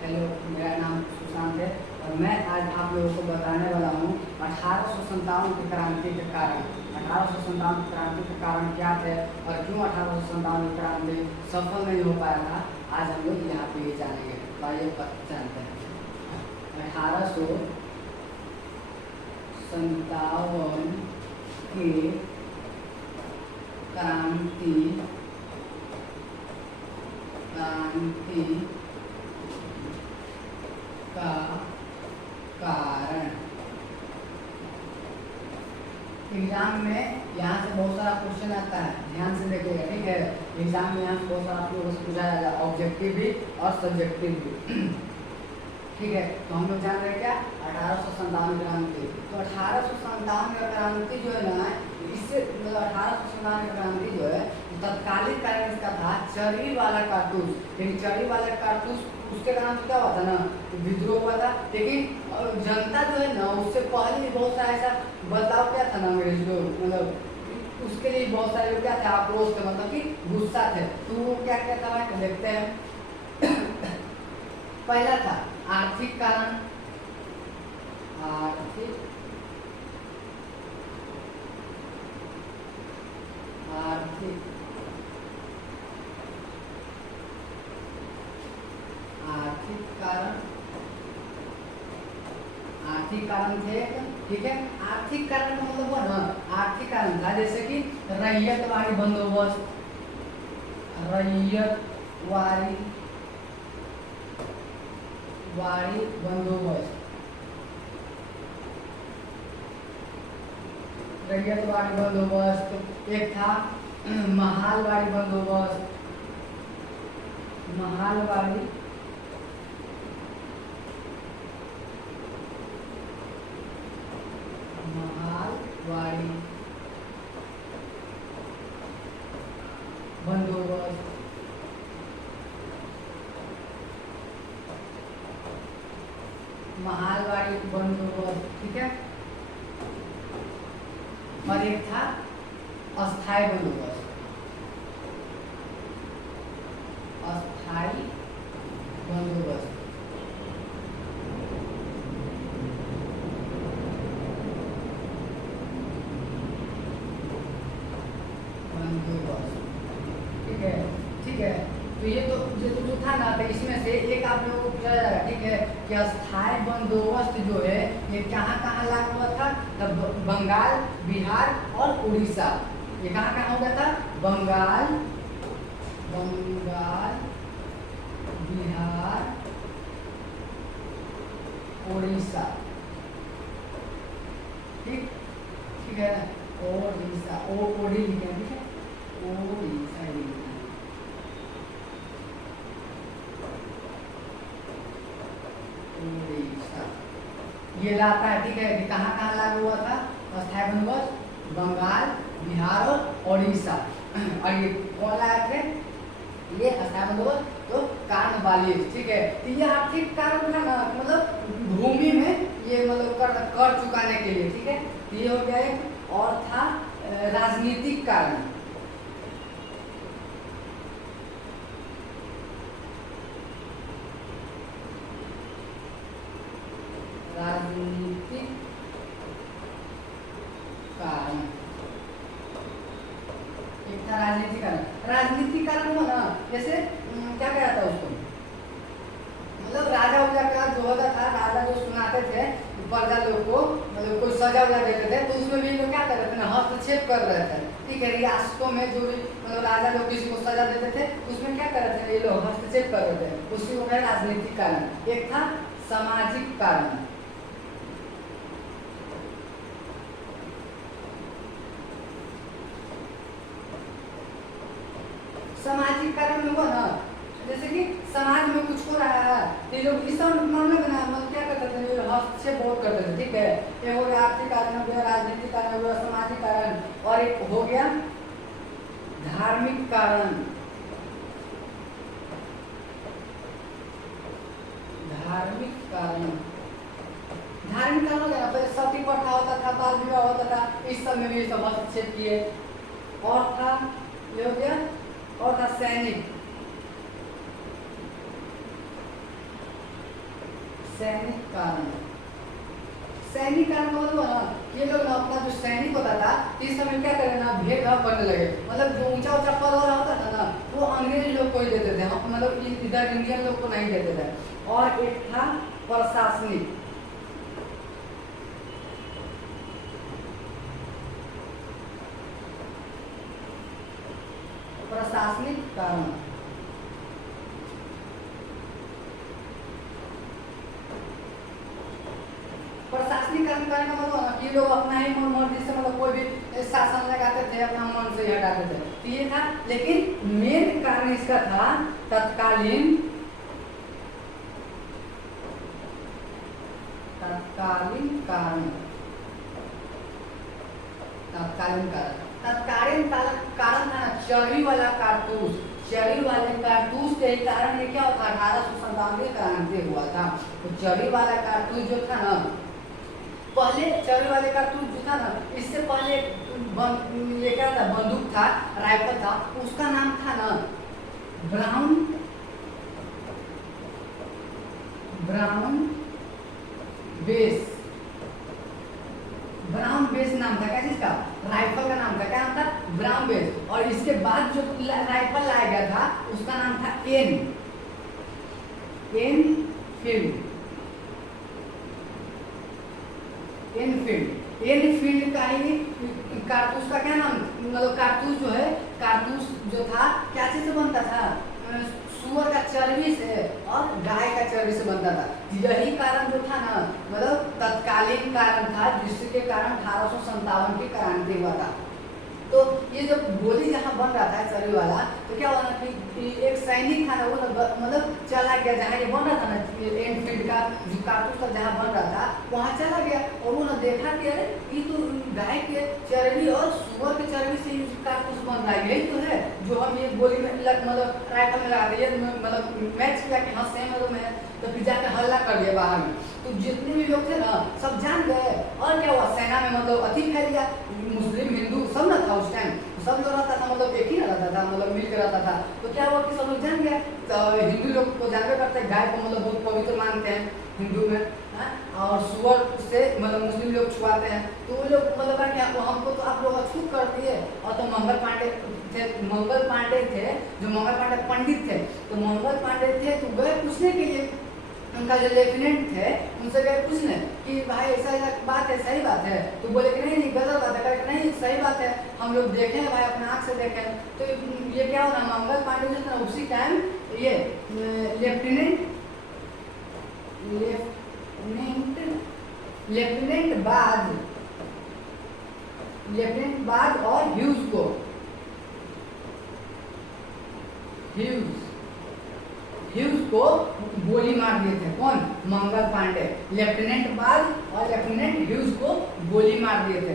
Hello, मेरा नाम सुशांत है और मैं आज आप लोगों को बताने वाला हूँ 1857 की क्रांति के कारण। 1857 की क्रांति के कारण क्या थे और क्यों 1857 की क्रांति सफल नहीं हो पाया था, आज हम लोग यहाँ पे ये जानेंगे। तो आइए जानते हैं। 1857 की क्रांति का कारण। एग्जाम में यहाँ से बहुत सारा क्वेश्चन आता है, ध्यान से देखिएगा, ठीक है। एग्जाम में यहाँ से बहुत सारा आप लोगों से पूछा जाएगा, ऑब्जेक्टिव भी और सब्जेक्टिव भी। ठीक है, तो हम लोग जान रहे हैं क्या 1857 क्रांति। तो 1857 का क्रांति जो है ना, इससे मतलब 1857 का क्रांति जो है तत्कालिक कारण इसका था चरी वाला कारतूस। लेकिन चरी वाला कारतूस उसके कारण से क्या हुआ था ना, विद्रोह हुआ था। लेकिन जनता जो है ना, उससे पहले भी बहुत सारा ऐसा बदलाव क्या था ना, अंग्रेज लोग मतलब उसके लिए बहुत सारे लोग क्या थे, आक्रोश थे, मतलब कि गुस्सा थे। तो वो क्या क्या था भाई, देखते हैं। पहला था आर्थिक कारण। आर्थिक कारण। आर्थिक कारण थे, ठीक है। आर्थिक कारण का मतलब वो ना, आर्थिक कारण था जैसे कि रैयतवाड़ी बंदोबस्त, रैयतवाड़ी बंदोबस्त, रैयतवाड़ी बंदोबस्त। एक था महालवाड़ी बंदोबस्त, महालवाड़ी बंदोबस्त। महालवाड़ी बंदोबस्त, ठीक है। और एक था अस्थायी बंदोबस्त, अस्थायी बंदोबस्त। ठीक है, ठीक है। तो ये तो जो था ना, तो इसमें से एक आप लोगों को पूछा जाएगा, ठीक है, कि अस्थायी बंदोबस्त जो है ये कहाँ कहाँ लागू हुआ था। तब बंगाल, बिहार और उड़ीसा। ये कहाँ कहाँ हो गया था, बंगाल, बिहार, उड़ीसा, ठीक ठीक है ना। ओडिशा, ओडी लिखे, ठीक है, ओडिशा लिखे। उड़ीसा ये लाता है, ठीक है। कि कहाँ कहाँ लागू हुआ था अस्थायी बंदोबस्त, बंगाल, बिहार और उड़ीसा। और ये कौन लाए थे ये अस्थायी बंदोबस्त, तो कार्नवालिस, ठीक है। तो ये आर्थिक कारण था ना, मतलब भूमि में ये मतलब कर चुकाने के लिए, ठीक है। ये हो गया एक। और था राजनीतिक कारण। राजनीतिक कारण, एक था राजनीतिक कारण। राजनीतिक कारण हुआ ना, जैसे क्या कह रहा था उसको, मतलब राजा उजा का जो होता था, राजा जो सुनाते थे प्रजा लोग को, मतलब कोई सजा उजा देते थे, तो उसमें भी लोग क्या कर रहे थे ना, हस्तक्षेप कर रहे थे, ठीक है। रियासतों में जो भी मतलब राजा लोग किसी को सजा देते थे, उसमें क्या कर रहे थे, ये लोग हस्तक्षेप कर रहे थे। उसी को कहे राजनीतिक कारण। एक था सामाजिक कारण। सामाजिक कारण में हुआ ना, जैसे कि समाज में कुछ हो रहा है, ये लोग इस मामले में ना मतलब क्या करते थे, हस्तक्षेप बहुत करते थे, ठीक है। ये हो गया आर्थिक कारण, हो गया राजनीतिक कारण, हो गया सामाजिक कारण, और एक हो गया धार्मिक कारण। धार्मिक कारण, धार्मिक कारण हो गया, पहले सती प्रथा होता था, बाल विवाह होता था, इस सब में भी सब हस्तक्षेप किए। और था ये हो गया, और था सैनिक। सैनिक कारण। सैनिक कारण का मतलब ना, ये लोग ना अपना जो सैनिक होता था इस समय क्या करे ना, भेदभाव करने लगे। मतलब जो ऊंचा ऊंचा पद वाला होता था ना, वो अंग्रेज लोग को ही देते थे, मतलब इधर इंडियन लोग को नहीं देते थे। और एक था प्रशासनिक। प्रशासनिक कारण। प्रशासनिक कारण का मतलब ये लोग अपना ही मन मर्जी से मतलब कोई भी शासन लगाते थे, अपना मन से ही हटाते थे, तो ये था। लेकिन मेन कारण इसका था तत्कालीन कारण। तत्कालीन कारण था चरी वाला कारतूस। चरी वाले कारतूस के कारण ये क्या होता, 1897 के क्रांति हुआ था। तो चरी वाला कारतूस जो था ना, पहले चरी वाले कारतूस जो था ना, इससे पहले ये क्या था, बंदूक था, राइफल था, उसका नाम था ना ब्राउन बेस नाम था। क्या चीज का, राइफल का नाम था। क्या नाम था, ब्राउन बेस। और इसके बाद जो राइफल लाया गया था उसका नाम था एनफील्ड का ही कारतूस का क्या नाम, मतलब कारतूस जो है, कारतूस जो था क्या चीज से बनता था, सुअर का चर्बी से और गाय का चर्बी से बनता था। यही कारण जो था ना, मतलब तत्कालीन कारण था, जिसके कारण 1857 की क्रांति हुआ था। तो ये जो गोली जहाँ बन रहा था चर्बी वाला, तो क्या हुआ ना कि एक सैनिक था ना, वो मतलब चला गया जहाँ ये बन रहा था ना, एनफील्ड का जो कारतूस का जहाँ बन रहा था वहाँ चला गया, और वो देखा कि अरे ये तो गाय के चर्बी और सुअर के चर्बी से कारतूस बन रहा है, यही तो है जो हम ये गोली में मतलब राइफल में लगाते हैं, मतलब मैच किया कि हाँ सेम है। तो मैं तो फिर जाके हल्ला कर दिया बाहर में, तो जितने भी लोग थे ना सब जान गए। और क्या हुआ, सेना में मतलब अति फैल गया, मुस्लिम हिंदू सब ना था उस टाइम, सब लोग रहता था, मतलब एक ही ना रहता था, मतलब मिलकर रहता था। तो क्या हुआ कि सब लोग जान गए। तो हिंदू लोग को जानवे करते हैं, गाय को मतलब बहुत पवित्र मानते हैं हिंदू में, और सुअर से मतलब मुस्लिम लोग छुआते हैं। तो वो लोग मतलब क्या, हमको तो आप लोग अछूत कर दिए। और तो मंगल पांडे थे, जो मंगल पांडे पंडित थे, तो मंगल पांडे थे तो गए पूछने के लिए, उनका जो लेफ्टिनेंट थे उनसे गए पूछने कि भाई ऐसा ऐसा बात है, सही बात है। तो बोले कि नहीं गलत बात है, नहीं सही बात है, हम लोग देखें भाई, अपने आँख से देखें। तो ये क्या हो रहा, मंगल पांडे जो था उसी टाइम ये लेफ्टिनेंट बाद और ह्यूज को गोली मार दिए थे। कौन, मंगल पांडे। लेफ्टिनेंट बाद और लेफ्टिनेंट ह्यूज को गोली मार दिए थे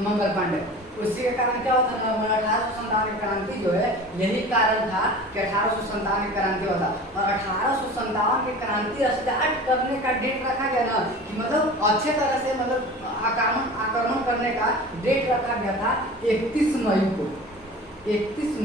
मंगल पांडे। उसी के कारण क्या होता है, 1857 की क्रांति जो है, यही कारण था कि 1857 की क्रांति होता। और 1857 की क्रांति स्टार्ट करने का डेट रखा गया ना, कि मतलब अच्छे तरह से मतलब आक्रमण करने का डेट रखा गया था 31 मई को। 31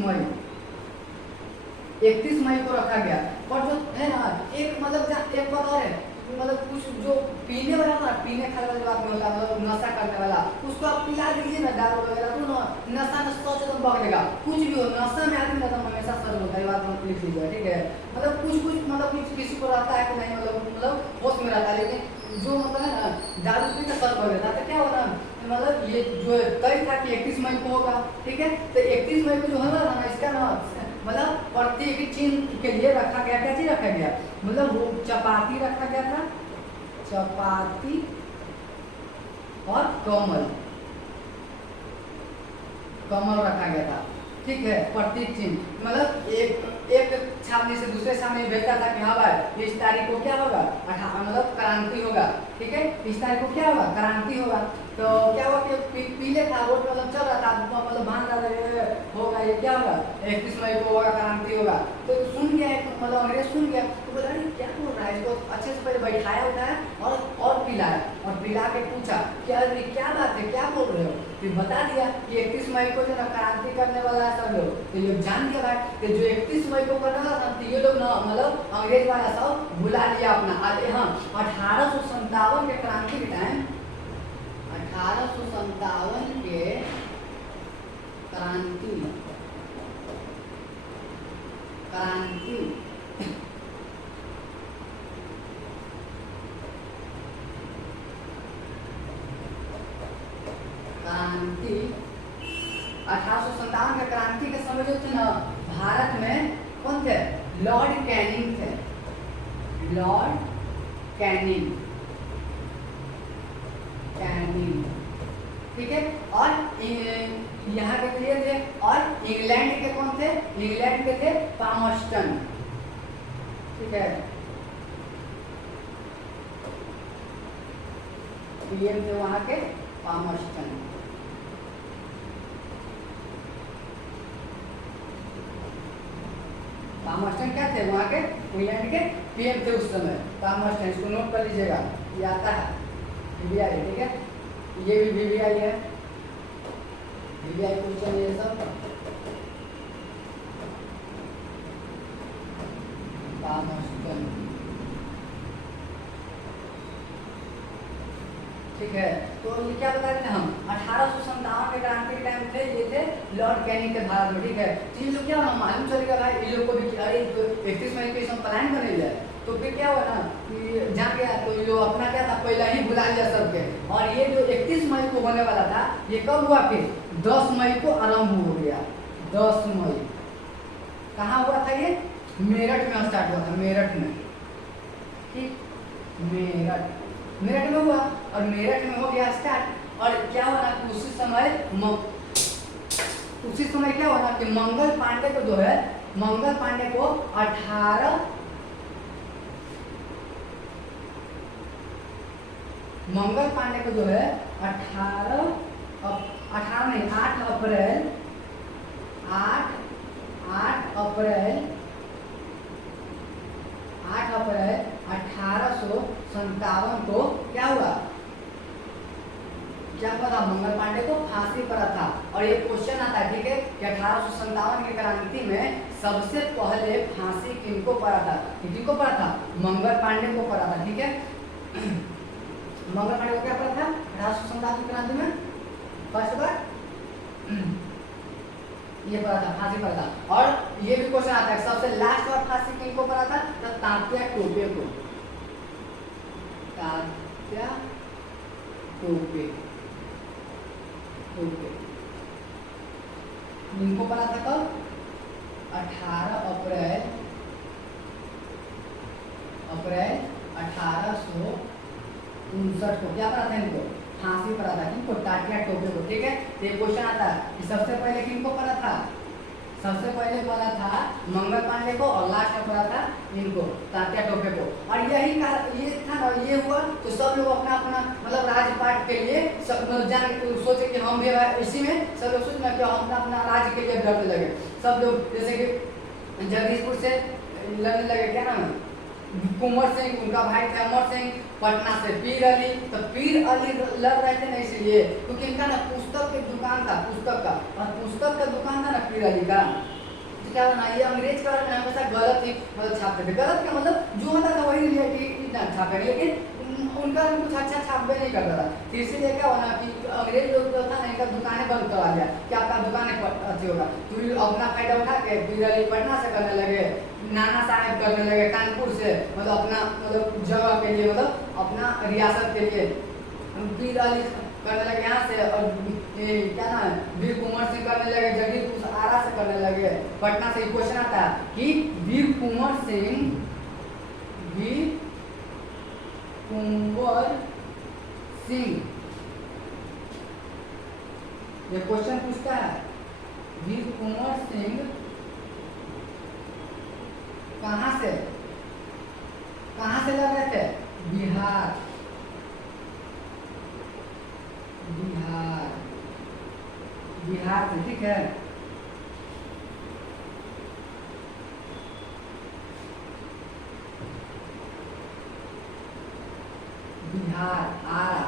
मई को रखा गया। और जो है ना, एक मतलब एक बात और है, मतलब कुछ जो पीने वाला ना, पीने खाने वाली बात में होता है, मतलब नशा करने वाला, उसको आप पिला दीजिए ना दारू वगैरह, तो नशा में सोच एकदम बढ़ेगा। कुछ भी हो, नशा में आदमी एकदम हमेशा सर होता है, बात मत लिख लीजिए, ठीक है। मतलब कुछ मतलब किसी को रहता है कि नहीं, मतलब होश में रहता है, लेकिन जो मतलब है ना दारू पी के सर बढ़ जाता है। तो क्या होगा, मतलब ये जो तय था कि 31 मई को होगा, ठीक है। तो 31 मई को जो होगा ना, इसका ना मतलब प्रतीक चिन्ह के लिए रखा गया, क्या चीज रखा गया, मतलब वो चपाती रखा गया था, चपाती और कमल रखा गया था, ठीक है। प्रतीक चिन्ह मतलब एक छावनी से दूसरे छावनी भेजता था कि हाँ भाई इस तारीख को क्या होगा, मतलब क्रांति होगा, ठीक है। इस तारीख को क्या होगा, क्रांति होगा। तो क्या हुआ कि पीले था रोड, मतलब चल रहा था, मतलब भान रहा था होगा, ये क्या होगा 31 मई को होगा, क्रांति होगा। तो सुन गया, मतलब अंग्रेज सुन गया, तो बोला अरे क्या बोल रहा है, इसको अच्छे से पहले बैठाया होता है और पिलाया और पिला के पूछा क्या क्या बात है, क्या बोल रहे हो, फिर बता दिया कि 31 मई को जो ना क्रांति करने वाला है सब लोग। तो ये जान गया भाई कि जो 31 मई को कर रहा था तो ये लोग ना मतलब अंग्रेज वाला सब बुला लिया अपना। हाँ, 1857 के क्रांति के टाइम, 1857 के क्रांति क्रांति 1857 के क्रांति के समय जो थे ना भारत में कौन थे, लॉर्ड कैनिंग थे, लॉर्ड कैनिंग, ठीक है। और यहाँ के लिए थे, और इंग्लैंड के कौन थे, इंग्लैंड के थे पामस्टन, ठीक है, पीएम थे वहाँ के पामस्टन। पामस्टन क्या थे, वहाँ के इंग्लैंड के पीएम थे उस समय, पामस्टन, इसको नोट कर लीजिएगा, ये आता है वीवीआई, ठीक है, ये भी वीवीआई है, वीवीआई क्वेश्चन ये सब। पामस्टन, ठीक है। तो ये क्या बता रहे थे हम, 1857 के क्रांति के टाइम थे, ये थे लॉर्ड कैनिंग के भारत में, ठीक है। तो ये लोग क्या मालूम चलेगा भाई, ये लोग को भी अरे 31 मई को प्लान बने जाए, तो फिर क्या हुआ ना कि जहाँ गया तो ये लोग अपना क्या था पहले ही बुला लिया सबके। और ये जो 31 मई को होने वाला था ये कब हुआ, फिर 10 मई को आरंभ हो गया, 10 मई। कहाँ हुआ था ये, मेरठ में स्टार्ट हुआ था, मेरठ में, ठीक, मेरठ में हुआ, और मेरठ में हो गया स्टार्ट। और क्या हुआ ना उसी समय क्या हुआ ना कि मंगल पांडे को जो है, मंगल पांडे को 18 को जो है 8 अप्रैल 1857 को क्या हुआ था, मंगल पांडे को फांसी पड़ा था। और ये क्वेश्चन आता है, ठीक है, कि 1857 की क्रांति में सबसे पहले फांसी किनको पड़ा था, किनको पड़ा था, मंगल पांडे को पड़ा था, ठीक है। मंगल पांडे को क्या पड़ा था 1857 की क्रांति में, फर्स्ट बार ये पड़ा था, फांसी पड़ा था। और ये भी क्वेश्चन आता है सबसे लास्ट बार फांसी किनको पड़ा था, तो तात्या टोपे को, तात्या टोपे, इनको पड़ा था कब, 18 अप्रैल 1859 को क्या पड़ा था, इनको फांसी पड़ा था, किनको, तात्या टोपे को, ठीक है। तो ये क्वेश्चन आता है कि सबसे पहले किनको पड़ा था, सबसे पहले पड़ा था मंगल पांडे को, और लास्ट में पड़ा था इनको, तात्या टोपे को। और यही ये था ना, ये हुआ तो सब लोग अपना अपना मतलब राजपाट के लिए सब जान सोचे कि हम भी इसी में सब लोग सोचना कि हम अपना राज्य के लिए लड़ने लगे। सब लोग जैसे कि जगदीशपुर से लड़ने लगे, क्या नाम है, कुंवर सिंह, उनका भाई थे अमर सिंह, पटना से पीर अली, तो पीर अली लड़ रहे थे ना इसलिए क्योंकि इनका ना पुस्तक की दुकान था, पुस्तक का, और पुस्तक का दुकान था ना पीर अली का। तो क्या ना ये अंग्रेज का हमेशा गलत ही मतलब छापते थे, गलत क्या मतलब जो होता था वही रिलेटिव छापे, लेकिन उनका कुछ अच्छा छापे नहीं करता था। तो इसीलिए क्या हुआ ना कि अंग्रेज लोग जो था ना इनका दुकानें बंद करा दिया कि आपका दुकानें अच्छी होगा, तो अपना फायदा उठा के पीर अली पटना से करने लगे, नाना साहेब करने लगे कानपुर से, मतलब अपना मतलब जगह के लिए, मतलब अपना रियासत के लिए, पीर अली करने लगे यहाँ से, और क्या ना वीर कुंवर सिंह करने लगे जगदीशपुर आरा से करने लगे, पटना से। क्वेश्चन आता है कि वीर कुंवर सिंह ये क्वेश्चन पूछता है, वीर कुंवर सिंह कहाँ से लड़ रहे थे, बिहार से, ठीक है। बिहार, आरा,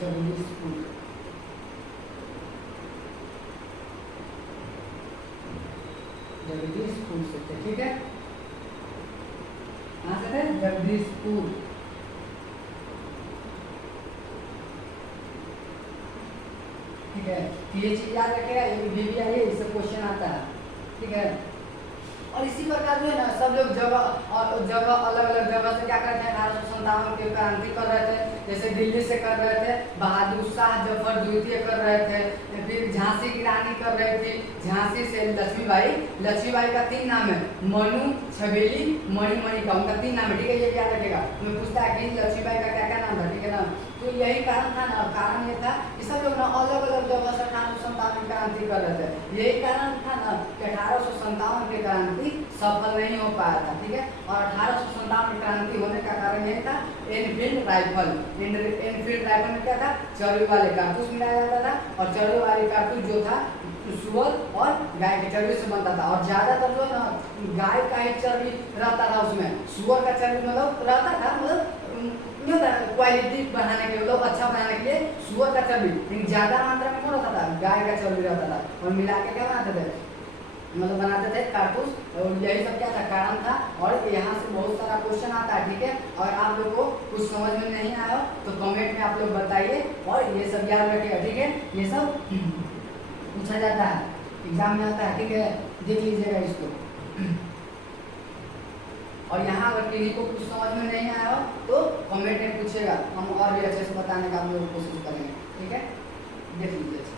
जगदीशपुर, जगदीशपुर से थे, ठीक है, कहाँ से थे? जगदीशपुर। ठीक है, ये चीज याद रखेगा, ये भी आई है, इससे क्वेश्चन आता है, ठीक है। और इसी प्रकार जो है ना सब लोग जगह और जगह अलग अलग जगह से क्या करते हैं, 1857 के क्रांति कर रहे थे। जैसे दिल्ली से कर रहे थे बहादुर शाह जफर द्वितीय कर रहे थे, फिर झांसी की रानी कर रही थी, झांसी से लक्ष्मीबाई। लक्ष्मीबाई का 3 नाम है, मनु, छबेली, मणिमणिका, उनका 3 नाम है, ठीक है, ये याद रखेगा। मैं पूछता है कि लक्ष्मीबाई का क्या क्या नाम था, ठीक है ना। तो यही कारण था ना, कारण ये था कि सब लोग ना अलग अलग जगह से 1857 में क्रांति कर रहे थे। यही कारण था ना कि 1857 की क्रांति सफल नहीं हो पाया था, ठीक है। और 1857 में क्रांति होने का कारण यही था, एनफील्ड राइफल। एनफील्ड राइफल में क्या था, चर्बी वाले कारतूस मिलाया जाता था, और चर्बी वाले कारतूस जो था सुअर और गाय के चर्बी से बनता था। और ज्यादातर जो है ना गाय का ही चर्बी रहता था उसमें, सुअर का चर्बी मतलब रहता था, मतलब क्वालिटी बढ़ाने के लिए, मतलब अच्छा बनाने के लिए सुअर का चर्बी, लेकिन ज्यादा मात्रा में कौन रहता था, गाय का चर्बी रहता था, और मिला के क्या बनाते थे, मतलब बनाते थे कारतूस। और यही सब क्या था, कारण था। और यहाँ से बहुत सारा क्वेश्चन आता है, ठीक है। और आप लोग को कुछ समझ में नहीं आया तो कमेंट में आप लोग बताइए, और ये सब याद रखिएगा, ठीक है। ये सब पूछा जाता है, एग्जाम में आता है, ठीक है, देख लीजिएगा इसको। और यहाँ अगर किसी को कुछ समझ में नहीं आया हो तो कमेंट में पूछेगा, हम और भी अच्छे से बताने का हम लोग कोशिश करेंगे, ठीक है, देख लीजिए।